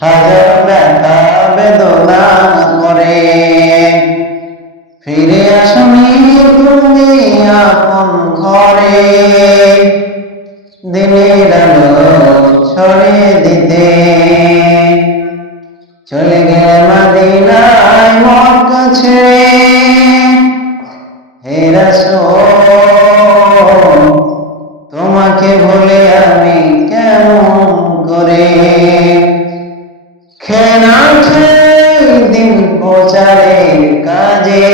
হাজার ব্যথা বেদনা করে ফিরে আসনি তুমি আপন ঘরে, দিনের আলো ছড়িয়ে দিতে চলে গেলে মদিনায় মক্কা ছেড়ে। হে রাসূল তোমাকে ভুলে আমি কেমন করে, খেয়ে না খেয়ে দিন প্রচারের কাজে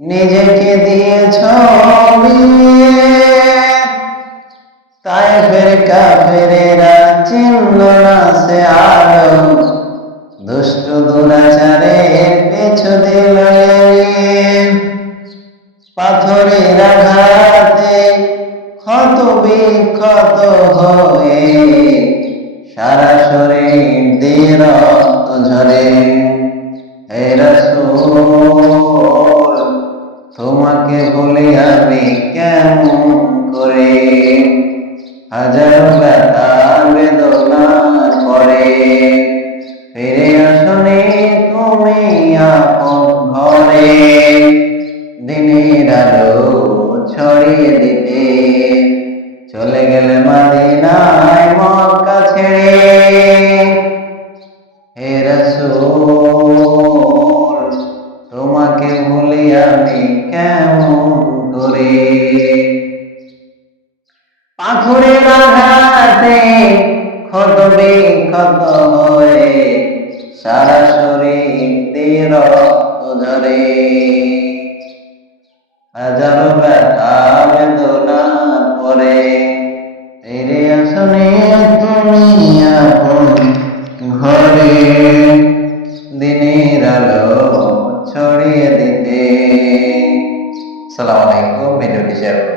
নিজেকে দিয়েছ বিলিয়ে। তায়েফের কাফেরেরা চিনল না সে আলো, দুষ্ট দুরাচারের পিছু দিল এড়িয়ে। পাথরের আঘাতে ক্ষত বিক্ষত হয়ে সারা শরীর দিয়ে রক্ত ঝরে। হে রাসূল তোমাকে ভুলে আমি কেমন করে, হাজার ব্যথা বেদনার পরে ফিরে আসনি তুমি আপন ঘরে, দিনের আলো ছড়িয়ে দিতে চলে গেলে মদিনায় মক্কা ছেড়ে। হে রাসূল তোমাকে ভুলি আমি কেমন করে, পাথরের আঘাতে ক্ষত বিক্ষত হয়ে সারা শরীর দিয়ে রক্ত ঝরে। হাজার ব্যথা বেদনার পরে ফিরে আসনি তুমি আপন ঘরে, দিনের আলো ছড়িয়ে দিতে। আসসালামু আলাইকুম। ভিডিওটি শেয়ার করুন।